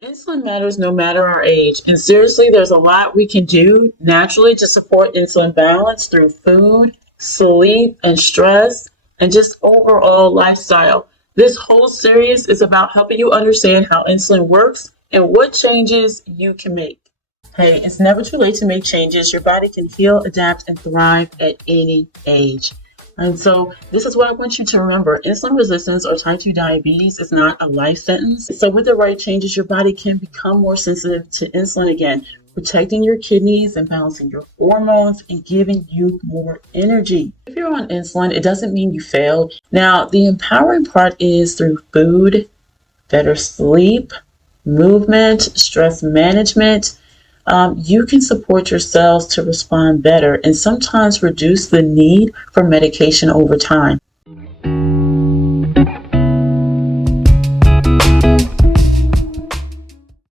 Insulin matters no matter our age. And seriously, there's a lot we can do naturally to support insulin balance through food, sleep, and stress, and just overall lifestyle. This whole series is about helping you understand how insulin works and what changes you can make. Hey, it's never too late to make changes. Your body can heal, adapt, and thrive at any age. And so, this is what I want you to remember. Insulin resistance or type 2 diabetes is not a life sentence. So, with the right changes, your body can become more sensitive to insulin again, protecting your kidneys and balancing your hormones and giving you more energy. If you're on insulin, it doesn't mean you failed. Now, the empowering part is through food, better sleep, movement, stress management. You can support your cells to respond better and sometimes reduce the need for medication over time.